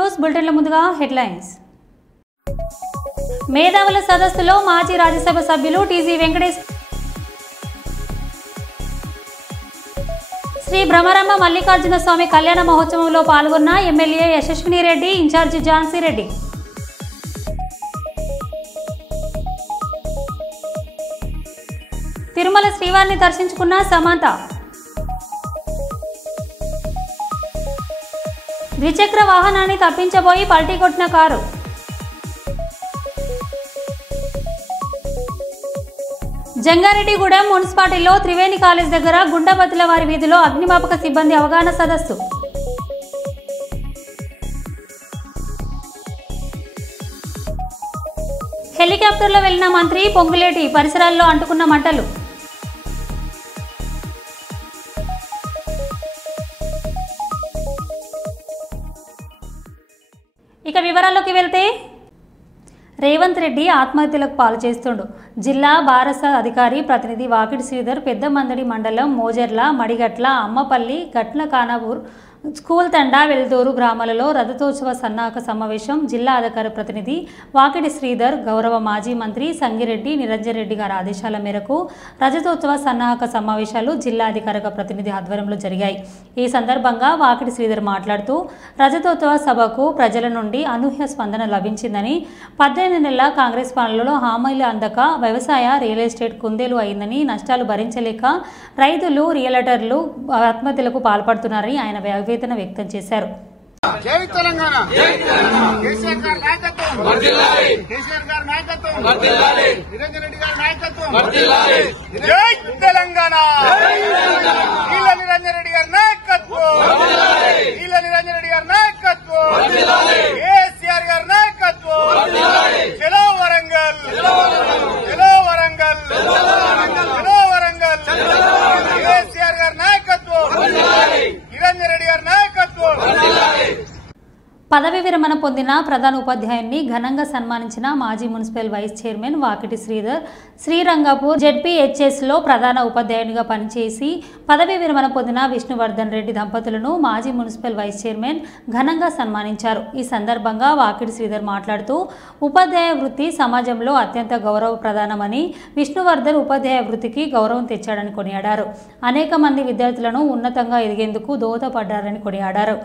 News బులెటిన్ల ముందుగా headlines. మేధావుల సదస్సులో మాజీ రాజ్యసభ సభ్యులు టీజీ వెంకటేష్, శ్రీ భ్రమరాంబ మల్లికార్జున స్వామి కళ్యాణ మహోత్సవంలో పాల్గొన్న ఎమ్మెల్యే యశస్విని రెడ్డి, ఇన్ఛార్జి ఝాన్సీ రెడ్డి. తిరుమల శ్రీవారిని దర్శించుకున్న సమంత. ద్విచక్ర వాహనాన్ని తప్పించబోయి పల్టీ కొట్టిన కారు. జంగారెడ్డిగూడెం మున్సిపాలిటీలో త్రివేణి కాలేజ్ దగ్గర గుండబత్తుల వారి వీధిలో అగ్నిమాపక సిబ్బంది అవగాహన సదస్సు. హెలికాప్టర్లో వెళ్లిన మంత్రి పొంగులేటి, పరిసరాల్లో అంటుకున్న మంటలు. ఇక వివరాల్లోకి వెళ్తే, రేవంత్ రెడ్డి ఆత్మహత్యలకు పాలు చేస్తుండు. జిల్లా బారస అధికారి ప్రతినిధి వాకిటి శ్రీధర్ పెద్దమందడి మండలం మోజర్ల, మడిగట్ల, అమ్మపల్లి, గట్ల కానాపూర్, స్కూల్ తండా, వెల్దూరు గ్రామాలలో రథోత్సవ సన్నాహక సమావేశం. జిల్లా అధికారి ప్రతినిధి వాకిటి శ్రీధర్, గౌరవ మాజీ మంత్రి సంగిరెడ్డి నిరంజన్ రెడ్డి గారి ఆదేశాల మేరకు రజతోత్సవ సన్నాహక సమావేశాలు జిల్లా అధికారిక ప్రతినిధి ఆధ్వర్యంలో జరిగాయి. ఈ సందర్భంగా వాకిటి శ్రీధర్ మాట్లాడుతూ, రజతోత్సవ సభకు ప్రజల నుండి అనూహ్య స్పందన లభించిందని, 18 నెలల కాంగ్రెస్ పాలనలో హామీలు అందక వ్యవసాయ, రియల్ ఎస్టేట్ కుందేలు అయిందని, నష్టాలు భరించలేక రైతులు, రియల్టర్లు ఆత్మహత్యలకు పాల్పడుతున్నారని ఆయన వేదన వ్యక్తం చేశారు. జై తెలంగాణ, కేసీఆర్ గారి నాయకత్వం వర్ధిల్లాలి, కేసీఆర్ గారి నాయకత్వం వర్ధిల్లాలి, నిరంజన్ రెడ్డి గారి నాయకత్వం వర్ధిల్లాలి. జై తెలంగాణ, ఈల నిరంజన్ రెడ్డి గారి నాయకత్వం వర్ధిల్లాలి, ఈల నిరంజన్ రెడ్డి గారి నాయకత్వం వర్ధిల్లాలి, కేసీఆర్ గారి నాయకత్వం వర్ధిల్లాలి. చలో వరంగల్, చలో వరంగల్, చలో వరంగల్, కేసీఆర్ గారి నాయకత్వం వర్ధిల్లాలి, నిరంజన్ రెడ్డి గారి నాయకత్వం వర్ధిల్లాలి. పదవి విరమణ పొందిన ప్రధాన ఉపాధ్యాయున్ని ఘనంగా సన్మానించిన మాజీ municipal vice chairman Vakiti Sridhar. Srirangapur జెడ్పీహెచ్ఎస్లో ప్రధాన ఉపాధ్యాయునిగా పనిచేసి పదవి విరమణ పొందిన విష్ణువర్ధన్ రెడ్డి దంపతులను మాజీ మున్సిపల్ వైస్ చైర్మన్ ఘనంగా సన్మానించారు. ఈ సందర్భంగా వాకిటి శ్రీధర్ మాట్లాడుతూ, ఉపాధ్యాయ వృత్తి సమాజంలో అత్యంత గౌరవప్రధానమని, విష్ణువర్ధన్ ఉపాధ్యాయ వృత్తికి గౌరవం తెచ్చాడని కొనియాడారు. అనేక మంది విద్యార్థులను ఉన్నతంగా ఎదిగేందుకు దోహదపడ్డారని కొనియాడారు.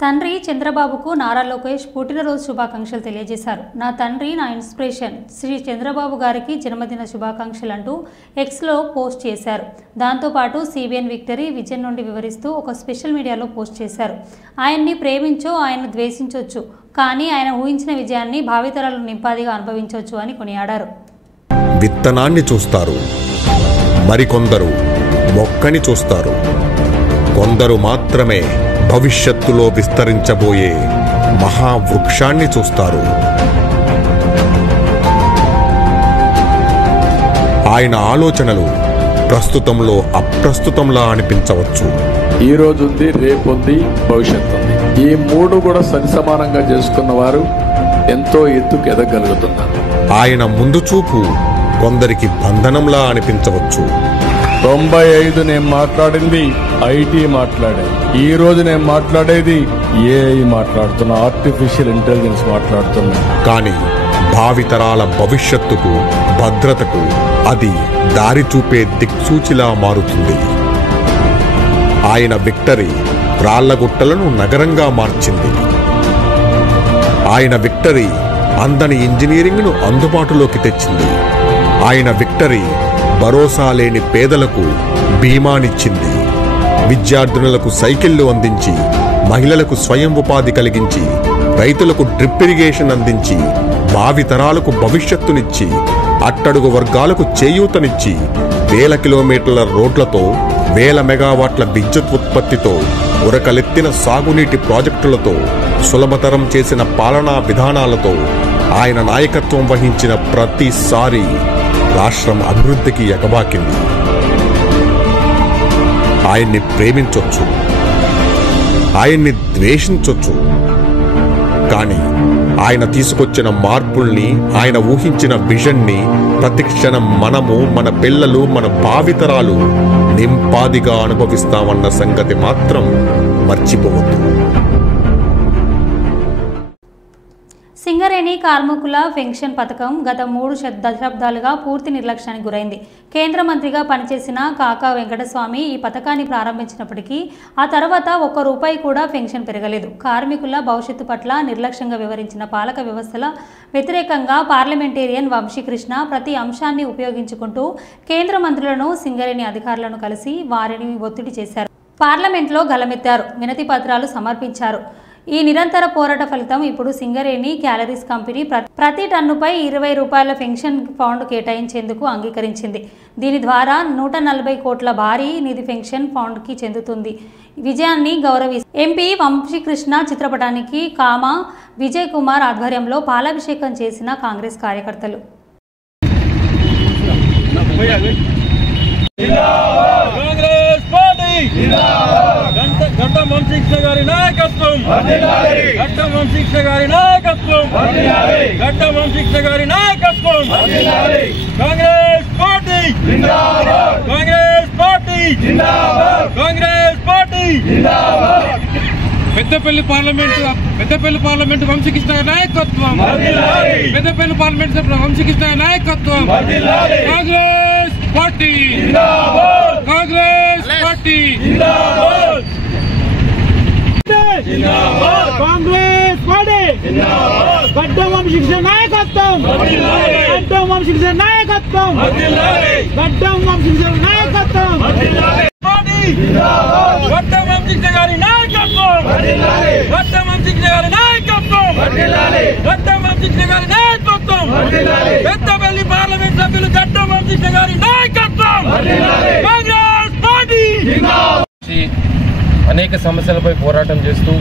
తండ్రి చంద్రబాబుకు నారా లోకేష్ పుట్టినరోజు శుభాకాంక్షలు తెలియజేశారు. నా తండ్రి నా ఇన్స్పిరేషన్, శ్రీ చంద్రబాబు గారికి జన్మదిన శుభాకాంక్షలు అంటూ ఎక్స్లో పోస్ట్ చేశారు. దాంతోపాటు సిబిఎన్ విక్టరీ విజన్ నుండి వివరిస్తూ ఒక స్పెషల్ మీడియాలో పోస్ట్ చేశారు. ఆయన్ని ప్రేమించో, ఆయన ద్వేషించవచ్చు, కానీ ఆయన ఊహించిన విజయాన్ని భావితరాలు నింపాదిగా అనుభవించవచ్చు అని కొనియాడారు. విత్తనాన్ని చూస్తారు, మరికొందరు మొక్కని చూస్తారు, కొందరు మాత్రమే భవిష్యత్తులో విస్తరించబోయే మహావృక్షాన్ని చూస్తారు. ఆయన ఆలోచనలు ప్రస్తుతంలో అప్రస్తుతంలా అనిపించవచ్చు. ఈ రోజు ఉంది, రేపు ఉంది, భవిష్యత్తు ఉంది. ఈ మూడు కూడా సరిసమానంగా చేసుకున్న వారు ఎంతో ఎత్తుకు ఎదగలుగుతున్నారు. ఆయన ముందు చూపు కొందరికి బంధనంలా అనిపించవచ్చు. 95 నేను మాట్లాడింది ఐటీ మాట్లాడాను. ఈ రోజు నేను మాట్లాడేది ఏఐ మాట్లాడుతున్నా, ఆర్టిఫిషియల్ ఇంటెలిజెన్స్ మాట్లాడుతున్నా. కానీ భావితరాల భవిష్యత్తుకు, భద్రతకు అది దారి చూపే దిక్సూచిలా మారుతుంది. ఆయన విక్టరీ రాళ్లగుట్టలను నగరంగా మార్చింది. ఆయన విక్టరీ అందని ఇంజనీరింగ్ను అందుబాటులోకి తెచ్చింది. ఆయన విక్టరీ భరోసా లేని పేదలకు బీమానిచ్చింది. విద్యార్థినులకు సైకిళ్లు అందించి, మహిళలకు స్వయం ఉపాధి కలిగించి, రైతులకు డ్రిప్ ఇరిగేషన్ అందించి, భావితరాలకు భవిష్యత్తునిచ్చి, అట్టడుగు వర్గాలకు చేయూతనిచ్చి, వేల కిలోమీటర్ల రోడ్లతో, వేల మెగావాట్ల విద్యుత్ ఉత్పత్తితో, ఉరకలెత్తిన సాగునీటి ప్రాజెక్టులతో, సులభతరం చేసిన పాలనా విధానాలతో ఆయన నాయకత్వం వహించిన ప్రతిసారి రాష్ట్రం అభివృద్ధికి ఎగబాకింది. ఆయన్ని ప్రేమించొచ్చు, ఆయన్ని ద్వేషించొచ్చు, కానీ ఆయన తీసుకొచ్చిన మార్పుల్ని, ఆయన ఊహించిన విజన్ని ప్రతిక్షణం మనము, మన పిల్లలు, మన భావితరాలు నింపాదిగా అనుభవిస్తామన్న సంగతి మాత్రం మర్చిపోవద్దు. సింగరేణి కార్మికుల పెన్షన్ పథకం గత 3 దశాబ్దాలుగా పూర్తి నిర్లక్ష్యానికి గురైంది. కేంద్ర మంత్రిగా పనిచేసిన కాకా వెంకటస్వామి ఈ పథకాన్ని ప్రారంభించినప్పటికీ ఆ తర్వాత ₹1 కూడా పెన్షన్ పెరగలేదు. కార్మికుల భవిష్యత్తు పట్ల నిర్లక్ష్యంగా వ్యవహరించిన పాలక వ్యవస్థల వ్యతిరేకంగా పార్లమెంటేరియన్ వంశీకృష్ణ ప్రతి అంశాన్ని ఉపయోగించుకుంటూ కేంద్ర మంత్రులను, సింగరేణి అధికారులను కలిసి వారిని ఒత్తిడి చేశారు. పార్లమెంట్లో గలమెత్తారు, వినతి పత్రాలు సమర్పించారు. ఈ నిరంతర పోరాట ఫలితం ఇప్పుడు సింగరేణి క్యాలరీస్ కంపెనీ ప్రతి టన్నుపై ₹20 పెన్షన్ ఫండ్ కేటాయించేందుకు అంగీకరించింది. దీని ద్వారా 140 కోట్ల భారీ నిధి పెన్షన్ ఫండ్కి చెందుతుంది. విజయాన్ని ఎంపీ వంశీకృష్ణ చిత్రపటానికి కామా విజయ్ కుమార్ ఆధ్వర్యంలో పాలాభిషేకం చేసిన కాంగ్రెస్ కార్యకర్తలు. గడ్డం వంశీకృష్ణ గారి నాయకత్వం, గడ్డం వంశీకృష్ణ గారి నాయకత్వం, గడ్డం వంశీకృష్ణ గారి నాయకత్వం. కాంగ్రెస్ పార్టీ జిందాబాద్, కాంగ్రెస్ పార్టీ జిందాబాద్, కాంగ్రెస్ పార్టీ జిందాబాద్. పెద్దపల్లి పార్లమెంటు వంశీకృష్ణ నాయకత్వం, పెద్దపల్లి పార్లమెంట్ సభ్యుల వంశీకృష్ణ నాయకత్వం. కాంగ్రెస్ పార్టీ జిందాబాద్, కాంగ్రెస్ పార్టీ జిందాబాద్, జిందాబాద్, కాంగ్రెస్ పార్టీ జిందాబాద్. గడ్డం వంశీకృష్ణ నాయకత్వం, గడ్డం వంశీకృష్ణ నాయకత్వం, గడ్డం వంశీకృష్ణ నాయకత్వం. గడ్డం వంశీకృష్ణ గారి నాయకత్వం, గడ్డం వంశీకృష్ణ గారి నాయకత్వం, గడ్డం వంశీకృష్ణ గారి నాయకత్వం. పెద్దపల్లి పార్లమెంట్ సభ్యులు గడ్డం వంశీకృష్ణ గారి నాయకత్వం, కాంగ్రెస్ పార్టీ. అనేక సమస్యలపై పోరాటం చేస్తూ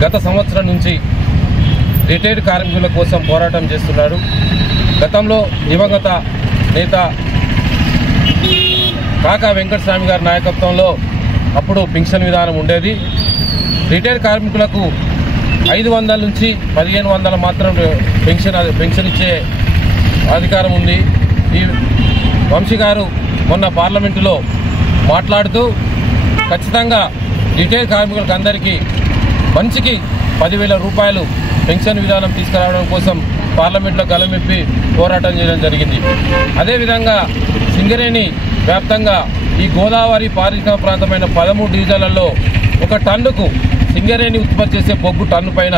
గత సంవత్సరం నుంచి రిటైర్డ్ కార్మికుల కోసం పోరాటం చేస్తున్నారు. గతంలో దివంగత నేత కాకా వెంకటస్వామి గారి నాయకత్వంలో అప్పుడు పెన్షన్ విధానం ఉండేది. రిటైర్డ్ కార్మికులకు 500 నుంచి 1500 మాత్రం పెన్షన్ ఇచ్చే అధికారం ఉంది. ఈ వంశీ గారు మొన్న పార్లమెంటులో మాట్లాడుతూ ఖచ్చితంగా రిటైర్డ్ కార్మికులకు అందరికీ మనిషికి ₹10,000 పెన్షన్ విధానం తీసుకురావడం కోసం పార్లమెంట్లో గలమెప్పి పోరాటం చేయడం జరిగింది. అదేవిధంగా సింగరేణి వ్యాప్తంగా ఈ గోదావరి పారిశ్రామిక ప్రాంతమైన 13 డివిజన్లలో ఒక టన్నుకు సింగరేణి ఉత్పత్తి చేసే బొగ్గు టన్ను పైన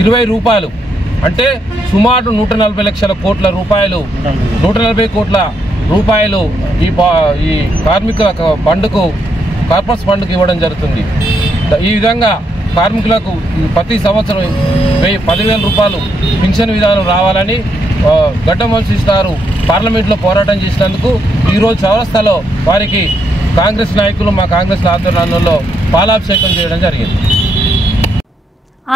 ₹20 అంటే సుమారు 140 కోట్ల రూపాయలు, 140 కోట్ల రూపాయలు ఈ కార్మికుల ఫండ్కు, కార్పొరేట్ ఫండ్కు ఇవ్వడం జరుగుతుంది. ఈ విధంగా కార్మికులకు ప్రతి సంవత్సరం ₹10,000 పెన్షన్ విధానం రావాలని గడ్డం వంశీకృష్ణ గారు పార్లమెంట్లో పోరాటం చేసినందుకు ఈరోజు చౌరస్తాలో వారికి కాంగ్రెస్ నాయకులు, మా కాంగ్రెస్ ఆధ్వర్యంలో పాలాభిషేకం చేయడం జరిగింది.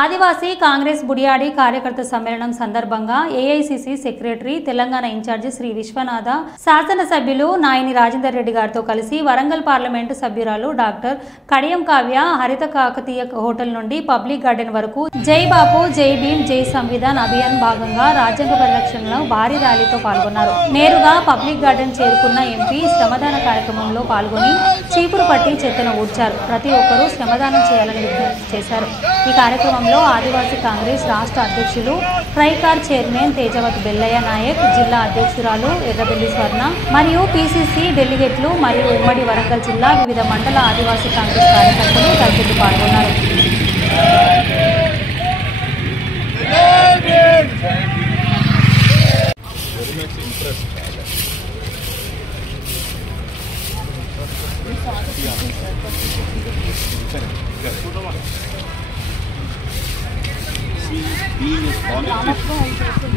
ఆదివాసీ కాంగ్రెస్ బుడియాడి కార్యకర్త సమ్మేళనం సందర్భంగా AICC secretary, Telangana incharge Shri Vishwanath, శాసనసభ్యులు నాయని రాజేందర్ రెడ్డి గారితో కలిసి వరంగల్ పార్లమెంటు సభ్యురాలు డాక్టర్ కడియం కావ్య హరిత కాకతీయ హోటల్ నుండి పబ్లిక్ గార్డెన్ వరకు జై బాపు, జై భీమ్, జై సంవిధాన్ అభియాన్ భాగంగా రాజ్యాంగ పరిరక్షణలో భారీ ర్యాలీతో పాల్గొన్నారు. నేరుగా పబ్లిక్ గార్డెన్ చేరుకున్న ఎంపీ శ్రమదాన కార్యక్రమంలో పాల్గొని చీపురు పట్టి చెత్తను ఊడ్చారు. ప్రతి ఒక్కరూ శ్రమదానం చేయాలని విజ్ఞప్తి చేశారు. ఈ కార్యక్రమం ఆదివాసీ కాంగ్రెస్ రాష్ట్ర అధ్యక్షులు, ట్రైకార్ చైర్మన్ తేజవత్ బెల్లయ్య నాయక్, జిల్లా అధ్యక్షురాలు ఎర్రబెల్లి స్వర్ణ మరియు పిసిసి డెలిగేట్లు మరియు ఉమ్మడి వరంగల్ జిల్లా వివిధ మండల ఆదివాసీ కాంగ్రెస్ కార్యకర్తలు తదితరులు పాల్గొన్నారు. Being a politician,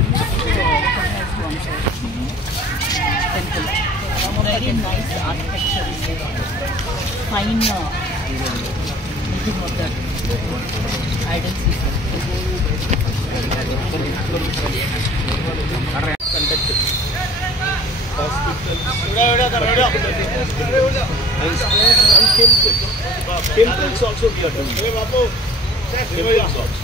very nice architecture, fine meeting of that. Chemicals also we are doing. Chemicals also.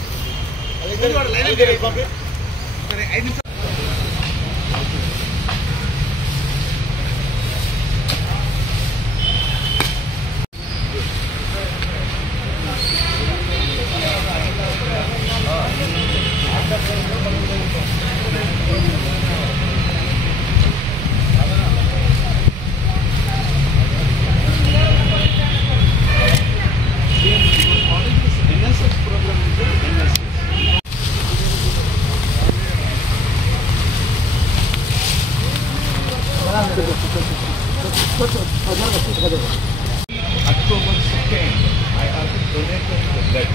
October 2nd, I have to donate the blood.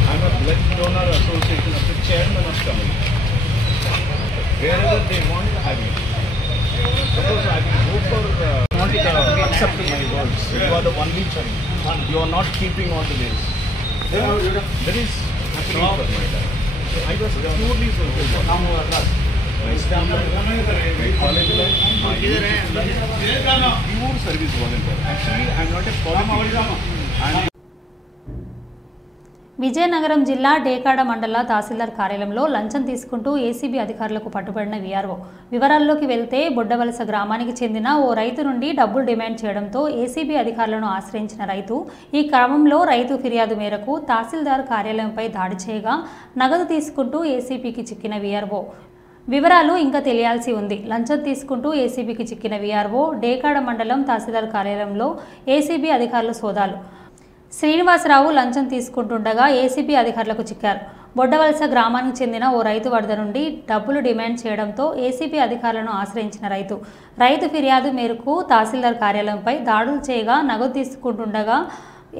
I am a blood donor association of the chairman of committee. Wherever they want, I will. Suppose I will go for accept my words. You are the only child. You are not keeping all the ways. There is happening for my life. I was purely fulfilled. My standard, my college life, my pure service volunteer. Actually, I am not a politician. Vizianagaram జిల్లా డేకాడ మండల తహసీల్దార్ కార్యాలయంలో లంచం తీసుకుంటూ ACB అధికారులకు పట్టుబడిన VRO. వివరాల్లోకి వెళ్తే బొడ్డవలస గ్రామానికి చెందిన ఓ రైతు నుండి డబ్బులు డిమాండ్ చేయడంతో ఏసీబీ అధికారులను ఆశ్రయించిన రైతు ఈ క్రమంలో రైతు ఫిర్యాదు మేరకు తహసీల్దార్ కార్యాలయంపై దాడి చేయగా నగదు తీసుకుంటూ ఏసీబీకి చిక్కిన వీఆర్ఓ. వివరాలు ఇంకా తెలియాల్సి ఉంది. లంచం తీసుకుంటూ ఏసీబీకి చిక్కిన వీఆర్ఓ డేకాడ మండలం తహసీల్దార్ కార్యాలయంలో ఏసీబీ అధికారులు సోదాలు. శ్రీనివాసరావు లంచం తీసుకుంటుండగా ఏసీబీ అధికారులకు చిక్కారు. బొడ్డవలస గ్రామానికి చెందిన ఓ రైతు వద్ద నుండి డబ్బులు డిమాండ్ చేయడంతో ఏసీబీ అధికారులను ఆశ్రయించిన రైతు ఫిర్యాదు మేరకు తహసీల్దార్ కార్యాలయంపై దాడులు చేయగా నగదు తీసుకుంటుండగా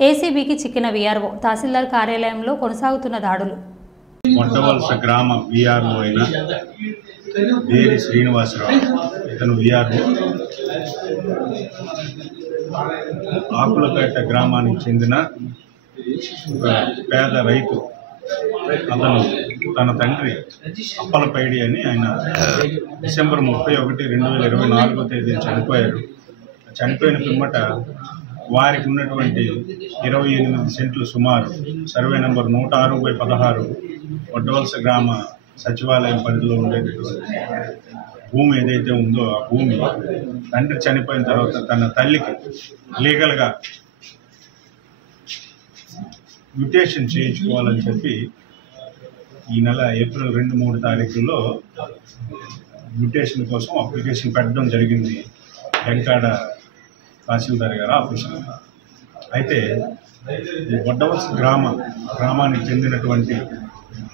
ఏసీబీకి చిక్కిన వీఆర్ఓ. తహసీల్దార్ కార్యాలయంలో కొనసాగుతున్న దాడులు. బొడ్డవలస గ్రామ వీఆర్ఓ అయిన వేరి శ్రీనివాసరావు, ఇతను వీఆర్ఓ, ఆకులపేట గ్రామానికి చెందిన ఒక పేద రైతు. అతను తన తండ్రి అప్పలపైడి అని ఆయన డిసెంబర్ 31, 2024 తేదీ చనిపోయారు. చనిపోయిన పిమ్మట వారికి ఉన్నటువంటి 28 సెంట్లు సుమారు సర్వే నంబర్ 106/16 బొడ్డవలస గ్రామ సచివాలయం పరిధిలో ఉండేటటువంటి భూమి ఏదైతే ఉందో ఆ భూమి తండ్రి చనిపోయిన తర్వాత తన తల్లికి లీగల్గా మ్యూటేషన్ చేయించుకోవాలని చెప్పి ఈ నెల ఏప్రిల్ 2-3 తారీఖుల్లో మ్యూటేషన్ కోసం అప్లికేషన్ పెట్టడం జరిగింది వెంకాడ తహసీల్దార్ గారు ఆఫీసులో. అయితే ఈ బొడ్డవలస గ్రామానికి చెందినటువంటి,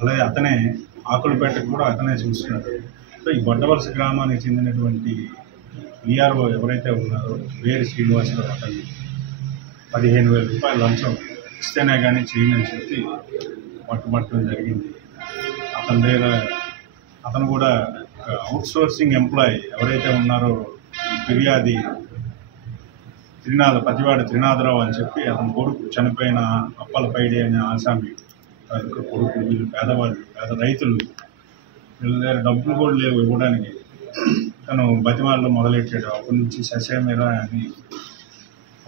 అలాగే అతనే ఆకులపేటకు కూడా అతనే చూస్తున్నాడు. సో ఈ బొడ్డవలస గ్రామానికి చెందినటువంటి వీఆర్ఓ ఎవరైతే ఉన్నారో వేరి శ్రీనివాసరావు, అతన్ని 15,000 రూపాయలు లంచం ఇస్తేనే కానీ చేయమని చెప్పి పట్టుబట్టడం జరిగింది. అతని దగ్గర అతను కూడా అవుట్సోర్సింగ్ ఎంప్లాయీ ఎవరైతే ఉన్నారో ఈ ఫిర్యాది పతివాడి త్రినాథరావు అని చెప్పి అతని కొడుకు చనిపోయిన అప్పలపైడి అనే ఆసామి కొడుకు. వీళ్ళు పేదవాళ్ళు, పేద రైతులు, వీళ్ళ దగ్గర డబ్బులు కూడా లేవు ఇవ్వడానికి. తను బతిమాలలో మొదలెట్టాడు. అప్పటి నుంచి ససేమిరా అని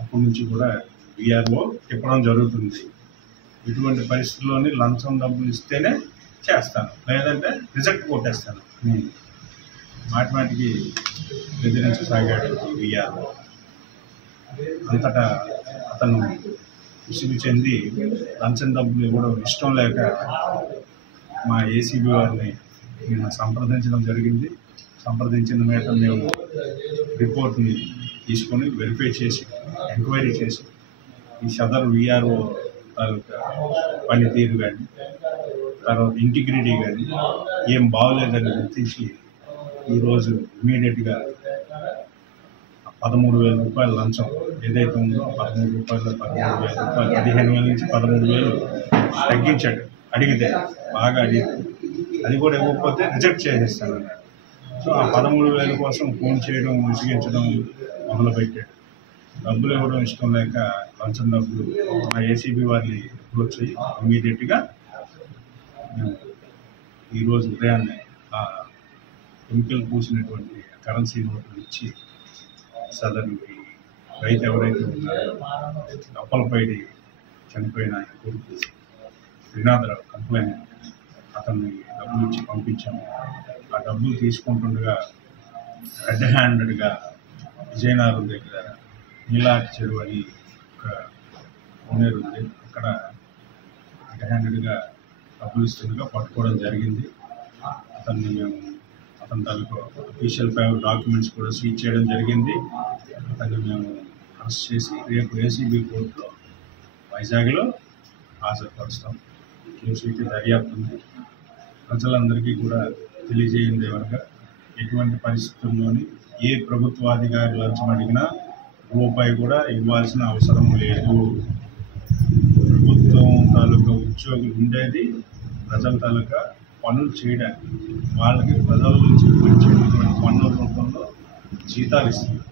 అప్పటి నుంచి కూడా వీఆర్ఓ తిప్పడం జరుగుతుంది. ఇటువంటి పరిస్థితుల్లోని లంచం డబ్బులు ఇస్తేనే చేస్తాను, లేదంటే రిజెక్ట్ కొట్టేస్తాను నేను మాటిమాటికి బెదిరించసాగాడు వీఆర్ఓ. అంతటా అతను విసుగు చెంది లంచం డబ్బులు ఇవ్వడం ఇష్టం లేక మా ఏసీబీ వారిని నేను సంప్రదించడం జరిగింది. సంప్రదించిన మీద మేము రిపోర్ట్ని తీసుకొని వెరిఫై చేసి ఎంక్వైరీ చేసి ఈ సదరు వీఆర్ఓ తాలూకా పనితీరు కానీ తర్వాత ఇంటిగ్రిటీ కానీ ఏం బాగోలేదని గుర్తించి ఈరోజు ఇమీడియట్గా 13,000 రూపాయల లంచం ఏదైతే ఉందో 13,000 రూపాయలు 15,000 నుంచి 13,000 తగ్గించాడు. అడిగితే బాగా అడిగితే అది కూడా ఇవ్వకపోతే రిజెక్ట్ చేసేస్తాను అన్నాడు. సో ఆ 13,000 కోసం ఫోన్ చేయడం, విసిగించడం మొదలుపెట్టాడు. డబ్బులు ఇవ్వడం ఇష్టం లేక లంచం డబ్బులు మా ఏసీబీ వారిని అప్రోచ్ అయ్యి ఇమీడియట్గా ఈరోజు ఉదయాన్నే ఆ కెమికల్ పూసినటువంటి కరెన్సీ నోట్లు ఇచ్చి సదరుకి రైతు ఎవరైతే ఉన్నారో అప్పలపైడి చనిపోయిన ఆయన కొడుకు శ్రీనాథరావు కంప్లైంట్ అతన్ని డబ్బులు ఇచ్చి పంపించాము. ఆ డబ్బులు తీసుకుంటుండగా రెడ్ హ్యాండెడ్గా విజయనగరం దగ్గర నీలాటి చెరువు అని ఒక ఓనేరు ఉంది, అక్కడ రెడ్ హ్యాండెడ్గా డబ్బులు ఇస్తుండగా పట్టుకోవడం జరిగింది. అతన్ని మేము అతని తాలూకు అఫీషియల్ ఫైల్ డాక్యుమెంట్స్ కూడా సీజ్ చేయడం జరిగింది. అతన్ని మేము అరెస్ట్ చేసి రేపు ఏసీబీ కోర్టులో వైజాగ్లో హాజరుపరుస్తాం. కేసు అయితే దర్యాప్తు ఉంది. ప్రజలందరికీ కూడా తెలియజేయండి ఏమనగా ఎటువంటి పరిస్థితుల్లోని ఏ ప్రభుత్వాధికారి లంచం అడిగినా రూపాయి కూడా ఇవ్వాల్సిన అవసరం లేదు. ప్రభుత్వం తాలూకా ఉద్యోగులు ఉండేది ప్రజల తాలూకా పనులు చేయడానికి, వాళ్ళకి ప్రజల నుంచి వచ్చేటటువంటి పన్నుల రూపంలో జీతాలు ఇస్తుంది.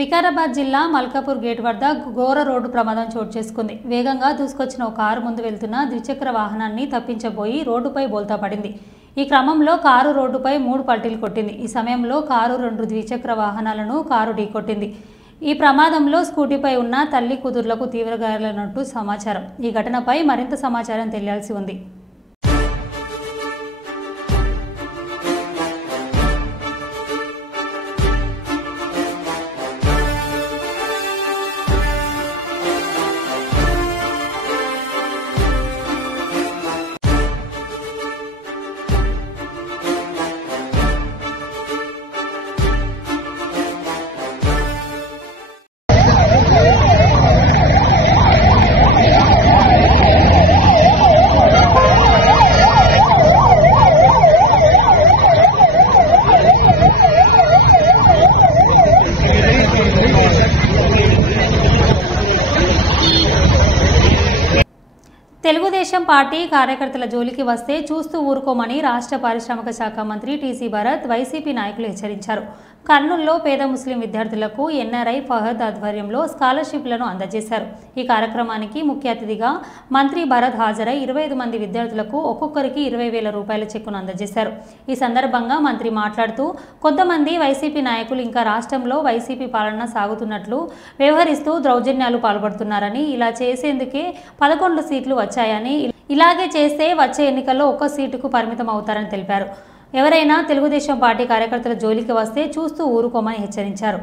వికారాబాద్ జిల్లా మల్కాపూర్ గేట్ వద్ద ఘోర రోడ్డు ప్రమాదం చోటు చేసుకుంది. వేగంగా దూసుకొచ్చిన ఒక కారు ముందు వెళ్తున్న ద్విచక్ర వాహనాన్ని తప్పించబోయి రోడ్డుపై బోల్తా పడింది. ఈ క్రమంలో కారు రోడ్డుపై 3 పల్టీలు కొట్టింది. ఈ సమయంలో కారు 2 ద్విచక్ర వాహనాలను కారు ఢీకొట్టింది. ఈ ప్రమాదంలో స్కూటీపై ఉన్న తల్లి కూతుర్లకు తీవ్ర గాయాలైనట్టు సమాచారం. ఈ ఘటనపై మరింత సమాచారం తెలియాల్సి ఉంది. తెలుగుదేశం పార్టీ కార్యకర్తల జోలికి వస్తే చూస్తూ ఊరుకోమని రాష్ట్ర పారిశ్రామిక శాఖ మంత్రి టీసీ భరత్ వైసీపీ నాయకులు హెచ్చరించారు. కర్నూలులో పేద ముస్లిం విద్యార్థులకు ఎన్ఆర్ఐ ఫహద్ ఆధ్వర్యంలో స్కాలర్షిప్లను అందజేశారు. ఈ కార్యక్రమానికి ముఖ్య అతిథిగా మంత్రి భరత్ హాజరై 25 మంది విద్యార్థులకు ఒక్కొక్కరికి 20,000 రూపాయల చెక్కును అందజేశారు. ఈ సందర్భంగా మంత్రి మాట్లాడుతూ కొంతమంది వైసీపీ నాయకులు ఇంకా రాష్ట్రంలో వైసీపీ పాలన సాగుతున్నట్లు వ్యవహరిస్తూ దౌర్జన్యాలు పాల్పడుతున్నారని, ఇలా చేసేందుకే 11 సీట్లు వచ్చాయని, ఇలాగే చేస్తే వచ్చే ఎన్నికల్లో 1 సీటుకు పరిమితం అవుతారని తెలిపారు. ఎవరైనా తెలుగుదేశం పార్టీ కార్యకర్తల జోలికి వస్తే చూస్తూ ఊరుకోమని హెచ్చరించారు.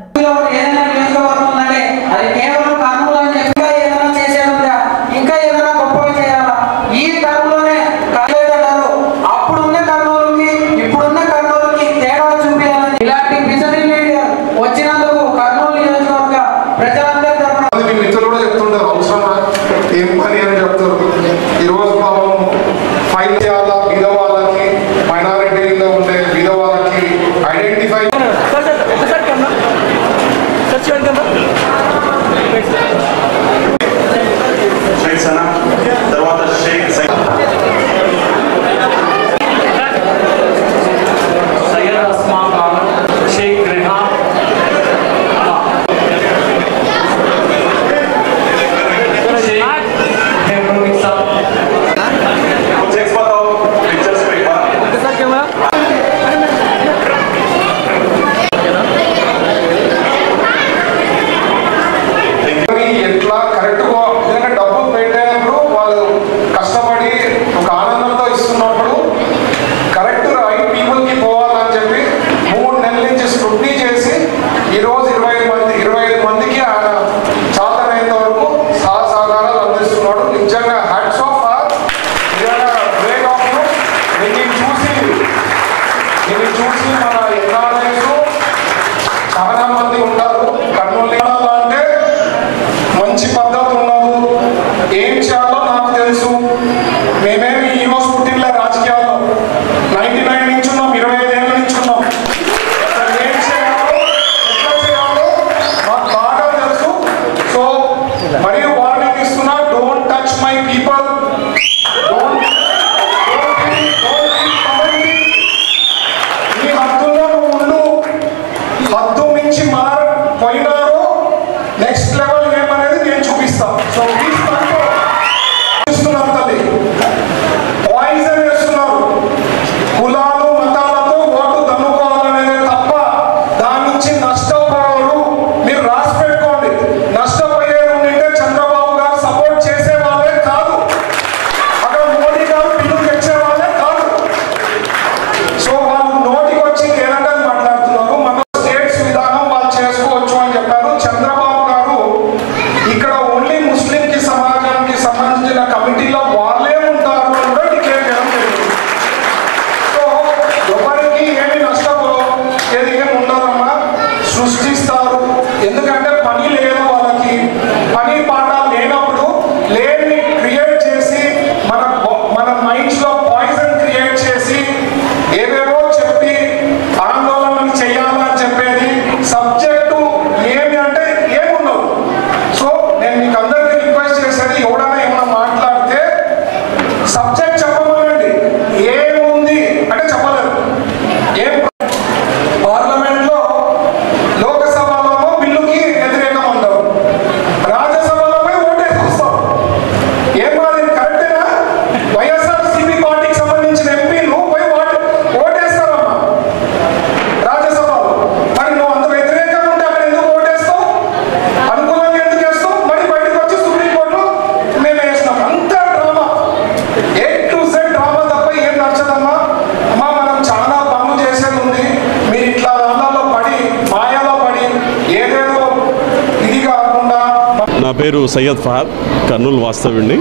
పేరు సయ్యద్ ఫహద్, కర్నూలు వాస్తవ్యుడిని.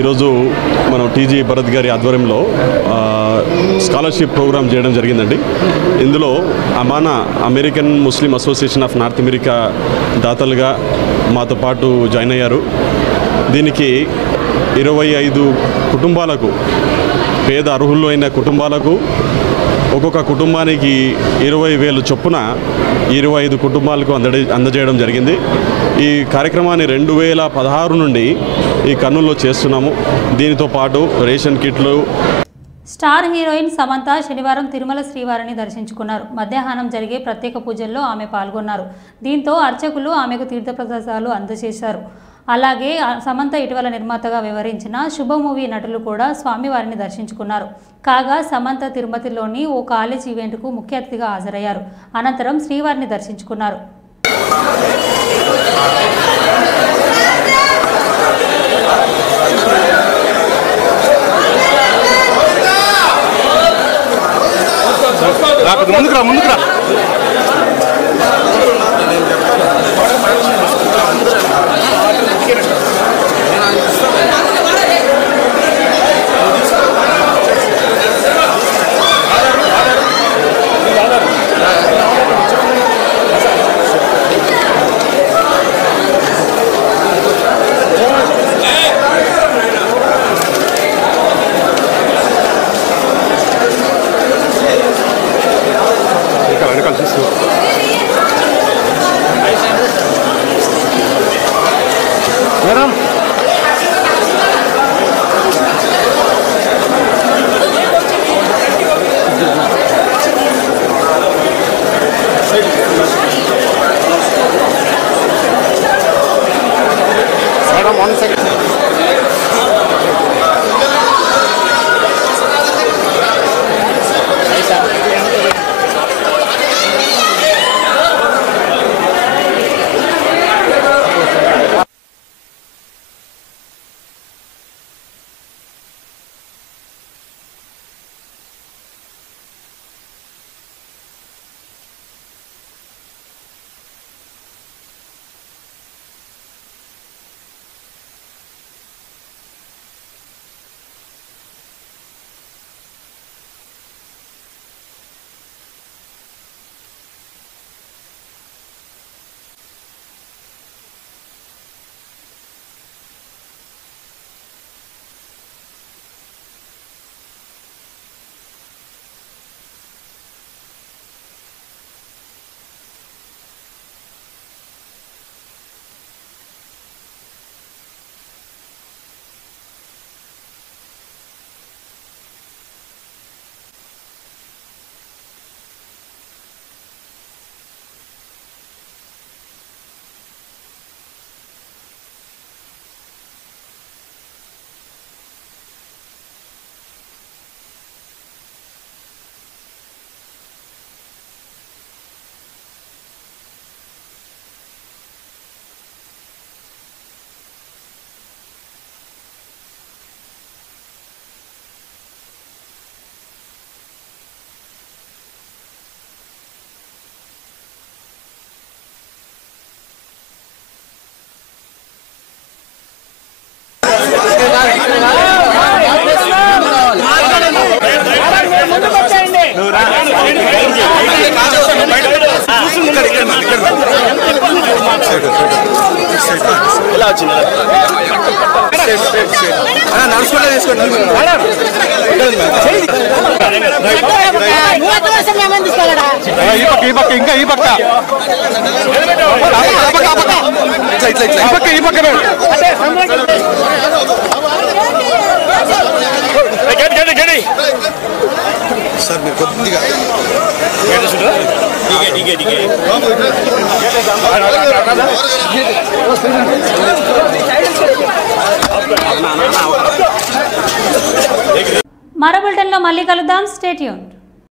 ఈరోజు మనం టీజీ భరత్ గారి ఆధ్వర్యంలో స్కాలర్షిప్ ప్రోగ్రామ్ చేయడం జరిగిందండి. ఇందులో AMANA American Muslim association of North America దాతలుగా మాతో పాటు జాయిన్ అయ్యారు. దీనికి 25 కుటుంబాలకు, పేద అర్హులు అయిన కుటుంబాలకు ఒక్కొక్క కుటుంబానికి 20,000 చొప్పున 25 కుటుంబాలకు అందజేయడం జరిగింది. ఈ కార్యక్రమాన్ని 2016 నుండి ఈ కర్నూలులో చేస్తున్నాము. దీనితో పాటు రేషన్ కిట్లు. స్టార్ హీరోయిన్ సమంత శనివారం తిరుమల శ్రీవారిని దర్శించుకున్నారు. మధ్యాహ్నం జరిగే ప్రత్యేక పూజల్లో ఆమె పాల్గొన్నారు. దీంతో అర్చకులు ఆమెకు తీర్థప్రసాదాలు అందజేశారు. అలాగే సమంత ఇటీవల నిర్మాతగా వ్యవహరించిన శుభ మూవీ నటులు కూడా స్వామివారిని దర్శించుకున్నారు. కాగా సమంత తిరుపతిలోని ఓ కాలేజ్ ఈవెంట్కు ముఖ్య అతిథిగా హాజరయ్యారు. అనంతరం శ్రీవారిని దర్శించుకున్నారు. ముందుకురా మరో బులెటిన్లో మళ్ళీ కలుద్దాం. Stay tune.